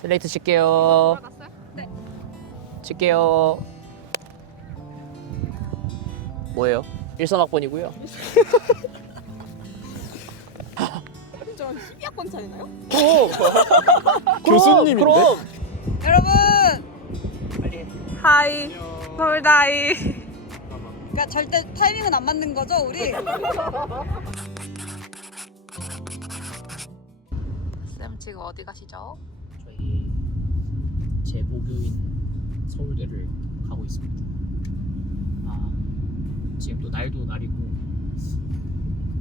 슬레이트 칠게요. 들어갔어요? 네. 칠게요. 뭐예요? 13학번이고요. 저 12학번 차이나요? 교수님인데? 그럼. 여러분! 하이. 서울다이. 그러니까 절대 타이밍은 안 맞는 거죠, 우리? 쌤 지금 어디 가시죠? 저희 제 모교인 서울대를 가고 있습니다. 지금 또 날도 날이고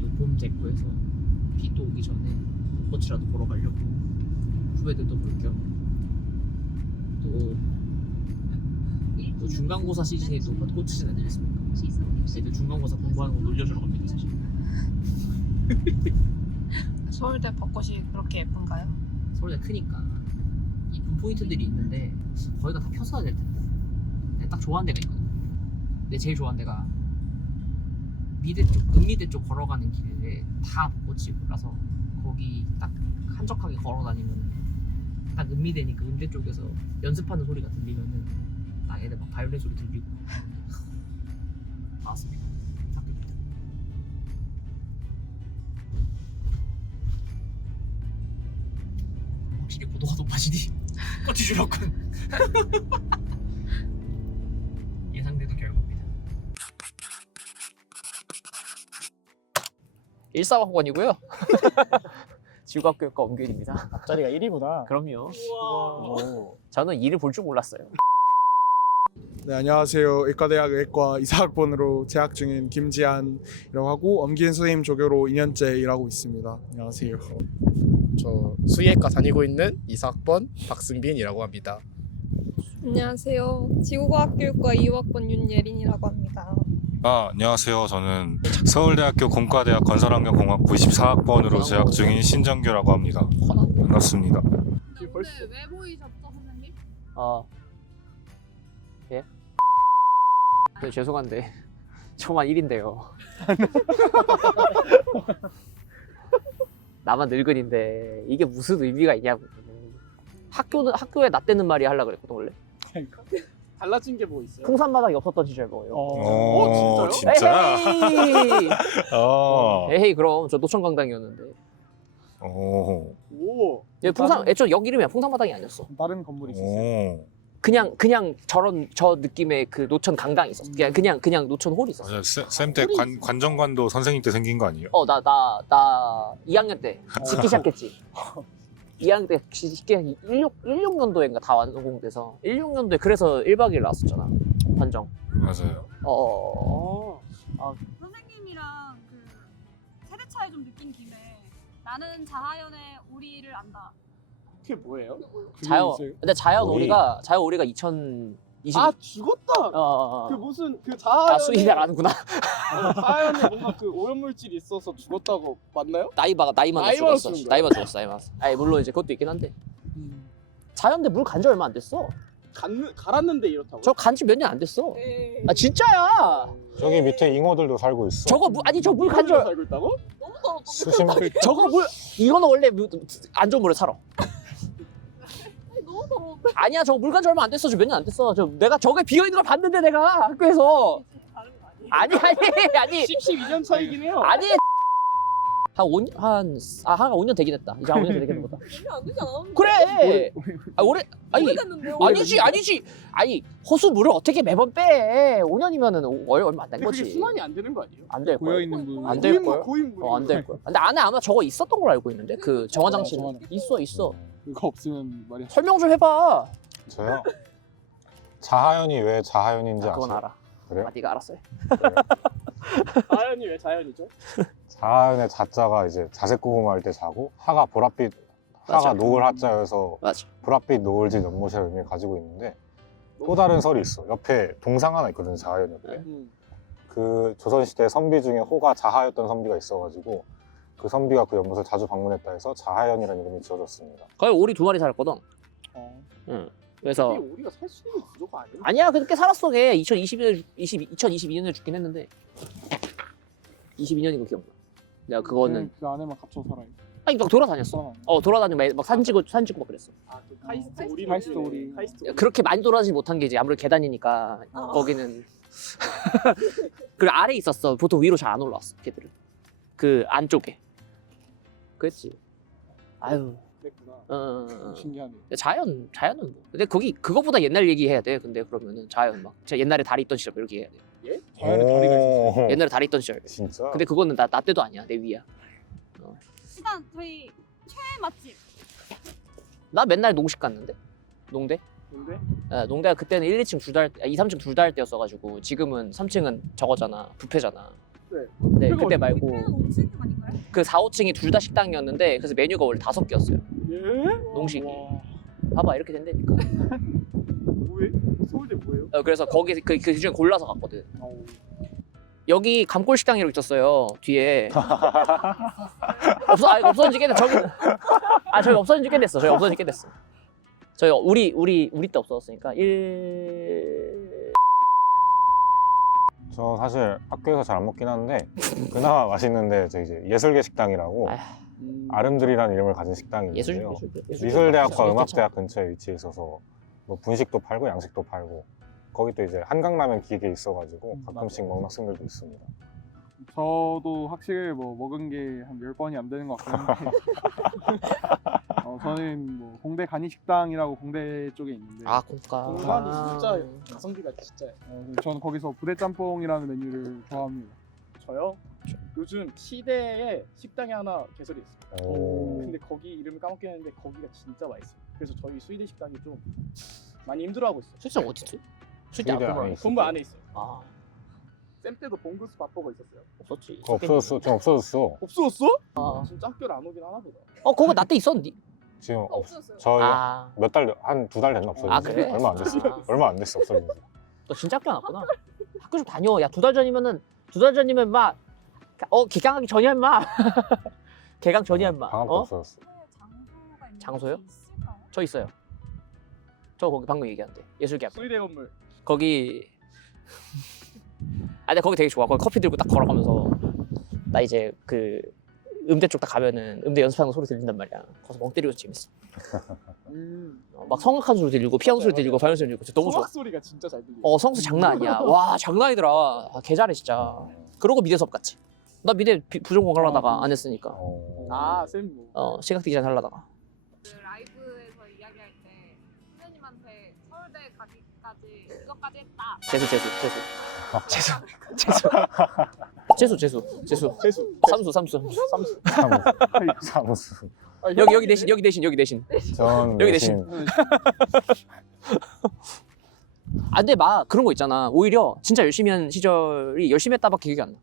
또 봄 됐고 해서 비도 오기 전에 벚꽃이라도 보러 가려고 후배들도 볼 겸 또 중간고사 시즌에 또 벚꽃 시즌 아니겠습니까? 애들 중간고사 공부하는 거 놀려주러 갑니다 사실. 서울대 벚꽃이 그렇게 예쁜가요? 서울대 크니까 이쁜 포인트들이 있는데 거기가 다 펴서야 될 텐데. 내가 딱 좋아하는 데가 있거든. 근데 제일 좋아하는 데가 미대 쪽, 은미대 쪽 걸어가는 길에 다 벚꽃이 올라서 거기 딱 한적하게 걸어 다니면 딱 은미대니까 은대 쪽에서 연습하는 소리가 들리면은 딱 애들 막 바이올린 소리 들리고 나왔습니다. 학교 밑에. 확실히 고도가 높아지니 꽃이 줄었군. 예상되던 결과입니다. 14학번이고요. 지구학교과 엄규일입니다. 앞자리가 1위구나. 그럼요. 오. 저는 일을 볼 줄 몰랐어요. 네, 안녕하세요. 의과대학 의과 2사학번으로 재학 중인 김지한이라고 하고 엄기인 선생님 조교로 2년째 일하고 있습니다. 안녕하세요. 저 수의학과 다니고 있는 2사학번 박승빈이라고 합니다. 안녕하세요. 지구과학교육과 2학번 윤예린이라고 합니다. 안녕하세요. 저는 서울대학교 공과대학 건설환경공학부 24학번으로 재학 중인 신정규라고 합니다. 반갑습니다. 오늘 왜 보이셨죠, 선생님? 예? 네, 죄송한데 저만 1인데요. 나만 늙은인데 이게 무슨 의미가 있냐고. 학교에 나 때는 말이 하려고 그랬거든 원래. 달라진 게 뭐 있어요? 풍산바닥이 없었던 시절 거예요. 오, 진짜요? 진짜? 에헤이. 어. 에헤이 그럼 저 노천강당이었는데. 오. 오. 예, 애초 역 이름이 풍산바닥이 아니었어. 다른 건물이 있어요. 오. 그냥 저 느낌의 그 노천 강당이 있었어. 그냥 노천 홀이 있었어. 맞아요. 쌤 때 관정관도 선생님 때 생긴 거 아니에요? 나 2학년 때 짓기 시작했지. 2학년 때 짓기 16년도인가 다 완공돼서 16년도에 그래서 1박 2일 나왔었잖아. 반정. 맞아요. 선생님이랑 그 세대 차이 좀 느낀 김에 나는 자하연의 우리를 안다. 그게 뭐예요? 자연. 근데 자연 우리. 우리가 2020. 아 죽었다. 그 무슨 그 자아연에 수의대를 아는구나. 자아연에 뭔가 그 오염물질이 있어서 죽었다고 맞나요? 나이만 나이만 죽었어. 죽은 거야? 나이만 죽었어. 아니 물론 이제 그것도 있긴 한데. 자연대 물 간 지 얼마 안 됐어. 갈았는데 이렇다고? 저 간 지 몇 년 안 됐어. 에이. 아 진짜야. 저기 밑에 잉어들도 살고 있어. 저거 저 물 간 지 살고 있다고? 너무 더럽다. 수심 저거 물 이거는 원래 안 좋은 물에 살아. 너무 더러운데. 아니야 저거 물 간 지 얼마 안 됐어. 저 몇 년 안 됐어. 내가 저게 비어 있는 걸 봤는데 내가 학교에서. 다른 거 아니에요? 아니 12년 차이긴 해요. 아니 한 5년 되긴 했다. 이제 한 5년 되긴 했다. 얼마 안 되지 않았는데? 그래. 올해 아니 오래됐는데요? 아니지. 아니 호수 물을 어떻게 매번 빼? 5년이면은 얼마 안 된 근데 거지. 그게 순환이 안 되는 거 아니에요? 안 될 고여 거야. 있는 분. 안 될 걸. 고인 물. 안 될 거야. 근데 안에 아마 저거 있었던 걸로 알고 있는데 그 정화 장치 정화. 있어. 그거 없으면 말이야. 설명 좀 해봐. 저요? 자하연이 왜 자하연인지 그건 아세요? 알아. 그래요? 네가 알았어요. 자연이 왜 자연이죠? 자하연의 자자가 이제 자색 구음할 때 자고 하가 보랏빛 맞아. 하가 노을 하자여서 맞아. 보랏빛 노을진 연못이라는 의미를 가지고 있는데 또 다른 설이 있어. 옆에 동상 하나 있거든, 자하연 옆에. 그 조선시대 선비 중에 호가 자하였던 선비가 있어가지고 그 선비가 그 연못을 자주 방문했다 해서 자하연이라는 이름이 지어졌습니다. 거기 오리 2마리 살았거든. 응. 그래서 이게 우리가 살 수 있는 구조가 아니야. 아니야 그렇게 살았어 걔. 2022년에 죽긴 했는데 22년인 거 기억나. 내가 그거는 그 안에만 갇혀 살아요. 아니 막 돌아다녔어. 돌아다니면 막 사진 찍고 막 그랬어. 아그 카이스트 오리 카이스트 오리. 그렇게 많이 돌아다니지 못한 게 이제 아무래도 계단이니까 거기는 그리고 아래 있었어. 보통 위로 잘 안 올라왔어 걔들은. 그 안쪽에. 그랬지. 아유. 그랬구나. 신기하네. 자연은 뭐. 근데 거기 그거보다 옛날 얘기해야 돼. 근데 그러면은 자연 막 진짜 옛날에 다리 있던 시절 이렇게 해야 돼. 자연에 다리가 있었어. 오. 옛날에 다리 있던 시절. 진짜? 근데 그거는 나 때도 아니야. 내 위야. 일단 저희 최애 맛집. 나 맨날 농식 갔는데. 농대? 근데 농대가 그때는 1, 2층 둘 다 2, 3층 둘 다 할 때였어가지고 지금은 3층은 저거잖아. 뷔페잖아. 네. 네, 그때 말고 뷔페는 5층 아닌가요? 그 4, 5층이 둘 다 식당이었는데 그래서 메뉴가 원래 5개였어요. 예? 농식이. 봐봐 이렇게 된다니까. 뭐해? 서울대 뭐예요? 그래서 거기 그 중에 골라서 갔거든. 여기 감골 식당이라고 있었어요. 뒤에. 없어진 지 꽤 됐어. 저기 없어진 지 꽤 됐어. 저희 없어진 지 꽤 됐어. 저희 우리 때 없어졌으니까 저 사실 학교에서 잘 안 먹긴 하는데 그나마 맛있는데 저 이제 예술계 식당이라고 아름드리라는 이름을 가진 식당이 있는데요. 미술대학과 음악대학 근처에 위치해 있어서 뭐 분식도 팔고 양식도 팔고 거기 또 이제 한강라면 기계 있어가지고 가끔씩 먹는 학생들도 있습니다. 저도 확실히 뭐 먹은 게 한 10번이 안 되는 것 같긴 한데 저는 뭐 공대 간이식당이라고 공대 쪽에 있는데 공가. 공간이 진짜 가성비가 진짜. 저는 거기서 부대짬뽕이라는 메뉴를 좋아합니다. 저요? 요즘 시대에 식당이 하나 개설이 있어요. 오. 근데 거기 이름을 까먹긴 했는데 거기가 진짜 맛있어요. 그래서 저희 수의대 식당이 좀 많이 힘들어하고 있어요. 실장 어디지? 수의대 안에 있어요. 본부 안에 있어요. 쌤 때도 봉구수 밥버거 있었어요. 없었지. 그거 없어졌어. 좀 없어졌어. 없어졌어? 진짜 학교를 안 오긴 하나 보다. 그거 나 때 있었는데. 지금 없어졌어요. 저희 아, 몇 달, 한 2달 됐나 없어졌어. 그래? 얼마 안 됐어. 얼마 안 됐어 없어진 지. 너 진짜 학교 안 왔구나. 학교 좀 다녀. 야, 2달 전이면 막 개강하기 전이야 임마. 개강 전이야 임마. 방학도 없어졌어. 장소가 있는 장소요? 곳이 있을까요? 저 있어요. 저 거기 방금 얘기한데. 예술계 앞에. 수의대 건물. 거기 근데 거기 되게 좋아. 거기 커피 들고 딱 걸어가면서 나 이제 그 음대 쪽 딱 가면은 음대 연습하는 소리 들린단 말이야. 거기서 멍 때리고 재밌어. 막 성악한 소리 들리고 피아노 소리 들리고 바이올린 소리 들리고 진짜 너무 좋아. 성악 소리가 진짜 잘 들려. 성수 장난 아니야. 와 장난이더라. 개 잘해 진짜. 그러고 미대 수업 갔지. 나 미대 부전공 하려다가 안 했으니까. 쌤 뭐. 시각 디자인 하려다가. 그 라이브에서 이야기할 때 선생님한테 서울대 가기까지 그것까지 했다. 재수. 삼수. 사무수. 여기 대신. 전 여기 대신. 근데 막 그런 거 있잖아. 오히려 진짜 열심히 한 시절이 열심히 했다밖에 기억이 안 나.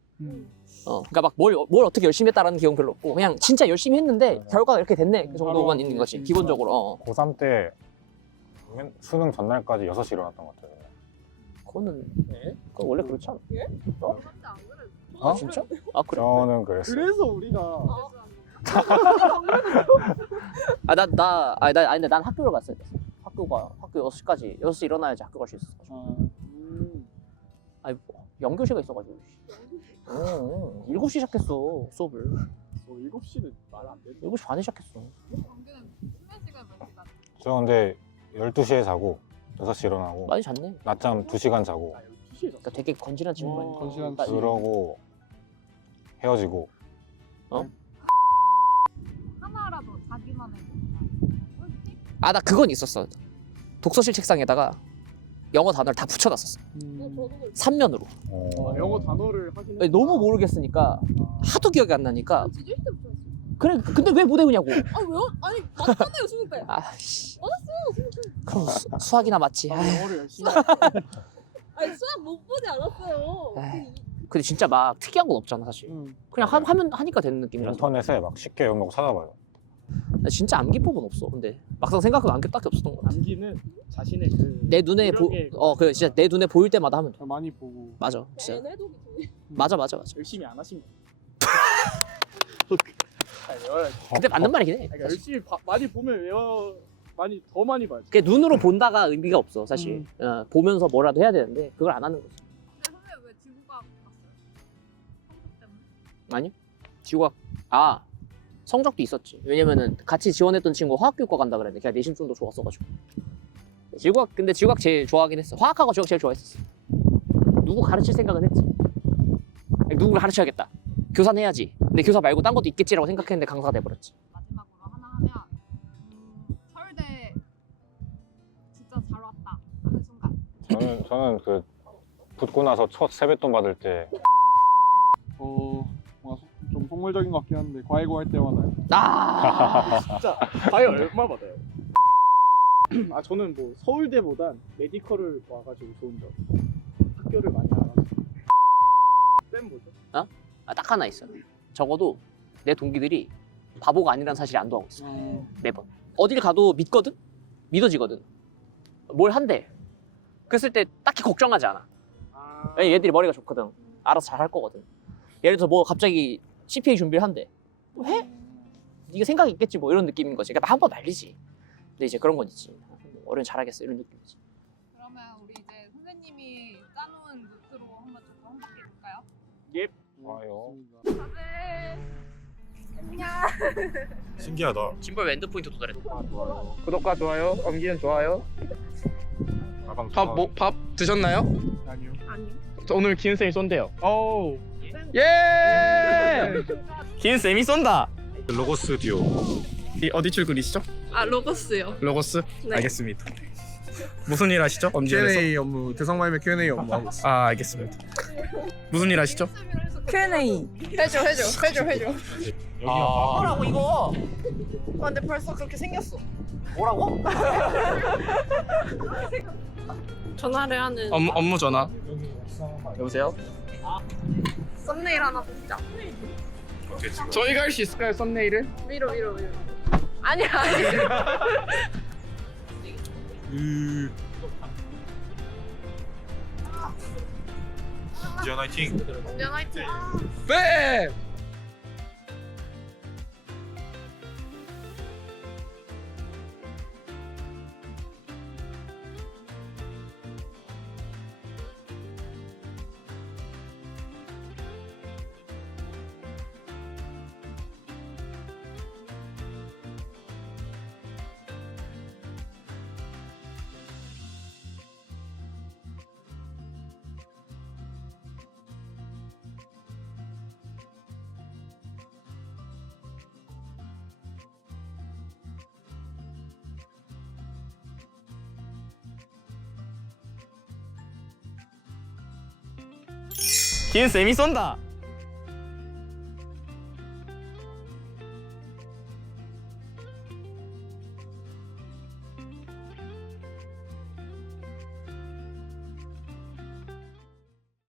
그러니까 막 뭘 어떻게 열심히 했다라는 기억은 별로 없고 그냥 진짜 열심히 했는데 결과가 이렇게 됐네 그 정도만 있는 거지 기본적으로. 고3 때 수능 전날까지 6시 일어났던 것 같아요. 그건 원래 그렇지 않아? 그런데 안 그래도. 어? 진짜? 아 그래? 저는 그랬어요. 그래서 우리가 근데 난 학교를 갔어야 됐어. 학교 6시까지 6시 일어나야지 학교 갈 수 있었어. 아니 연교시가 있어가지고 7시 시작했어 수업을. 7시는 말 안 돼. 7시 반에 시작했어. 경기는 수면 시간 몇 시간? 저 근데 12시에 자고 6시 일어나고 많이 잤네. 낮잠 2시간 자고 12시에 잤어. 그러니까 되게 건실한 친구가 건실한 있네. 그러고 헤어지고 하나라도 자기만의 꿀팁? 나 그건 있었어. 독서실 책상에다가 영어 단어를 다 붙여놨었어. 3면으로. 영어 단어를 하긴 너무 모르겠으니까 하도 기억이 안 나니까. 지질 때 붙였어. 그래 근데 왜 못 외우냐고. 왜요? 아니 맞잖아요 수능 때. 아씨. 그럼 수학이나 맞지. 영어를 열심히 아니 수학 못 보지 않았어요. 근데 진짜 막 특이한 건 없잖아 사실. 그냥 하면 하니까 되는 느낌이라서. 인터넷에 막 쉽게 외우는 거 찾아봐요. 진짜 암기법은 없어. 근데 막상 생각하면 암기밖에 없었던 거 같아. 암기는 자신의 그 내 눈에 그 진짜 내 눈에 보일 때마다 하면 돼. 많이 보고 맞아. 진짜. 얘네도 맞아. 열심히 안 하신 거. 근데 맞는 말이긴 해. 그러니까 열심히 많이 보면 더 많이 봐야지. 그게 눈으로 본다가 의미가 없어 사실. 보면서 뭐라도 해야 되는데 그걸 안 하는 거지. 근데 선생님 왜 지구과학 갔어요? 성적 때문에? 아니요. 지구학 성적도 있었지. 왜냐면은 같이 지원했던 친구가 화학교육과 간다 그랬는데 걔가 내신 좀 더 좋았어가지고. 근데 지구학 제일 좋아하긴 했어. 화학하고 지구학 제일 좋아했었어. 누구 가르칠 생각은 했지. 누구를 가르쳐야겠다. 교사는 해야지. 근데 교사 말고 딴 것도 있겠지라고 생각했는데 강사가 돼버렸지. 마지막으로 하나 하면 서울대 진짜 잘 왔다 하는 순간. 저는 그 붙고 나서 첫 세뱃돈 받을 때 좀 속물적인 것 같긴 한데 과외고 할 때마다 아, 진짜 과외 얼마 받아요? 아 저는 뭐 서울대보단 메디컬을 와가지고 좋은 점. 학교를 많이 알아서. 쌤 뭐죠? 딱 하나 있어. 적어도 내 동기들이 바보가 아니라는 사실이 안도하고 있어. 매번. 어딜 가도 믿거든? 믿어지거든. 뭘 한대. 그랬을 때 딱히 걱정하지 않아. 얘들이 머리가 좋거든. 알아서 잘 할 거거든. 예를 들어서 뭐 갑자기 CPA 준비를 한대. 뭐 해? 네가 생각이 있겠지 뭐 이런 느낌인 거지. 그러니까 한 번 말리지. 근데 이제 그런 건 있지. 어른 잘하겠어 이런 느낌이지. 그러면 우리 이제 선생님이 짜놓은 루트로 한번 조금 함께 볼까요? 예. 좋아요. 신기하다. 짐벌 엔드포인트 도달했다. 구독과 좋아요, 엄기현 좋아요. 밥 드셨나요? 아니요. 저 오늘 기은 쌤이 쏜대요. 오. 예! 기은 쌤이 쏜다. 로고스 듀오. 어디 출근이시죠? 아 로버스요. 로고스? 네. 알겠습니다. 무슨 일 하시죠? 엄지현에서? Q&A 업무 대성마임의 Q&A 업무 하고 있어요. 아 알겠습니다. 무슨 일 하시죠? Q&A 해줘. 여기가 뭐라고 이거? 근데 벌써 그렇게 생겼어. 뭐라고? 전화를 하는 업무 전화. 여보세요? 썸네일 하나 뽑자. 저희가 할 수 있을까요, 썸네일을? 위로. 아니야. 지연 화이팅. 운전 화이팅. 네! 기은 쌤이 쏜다.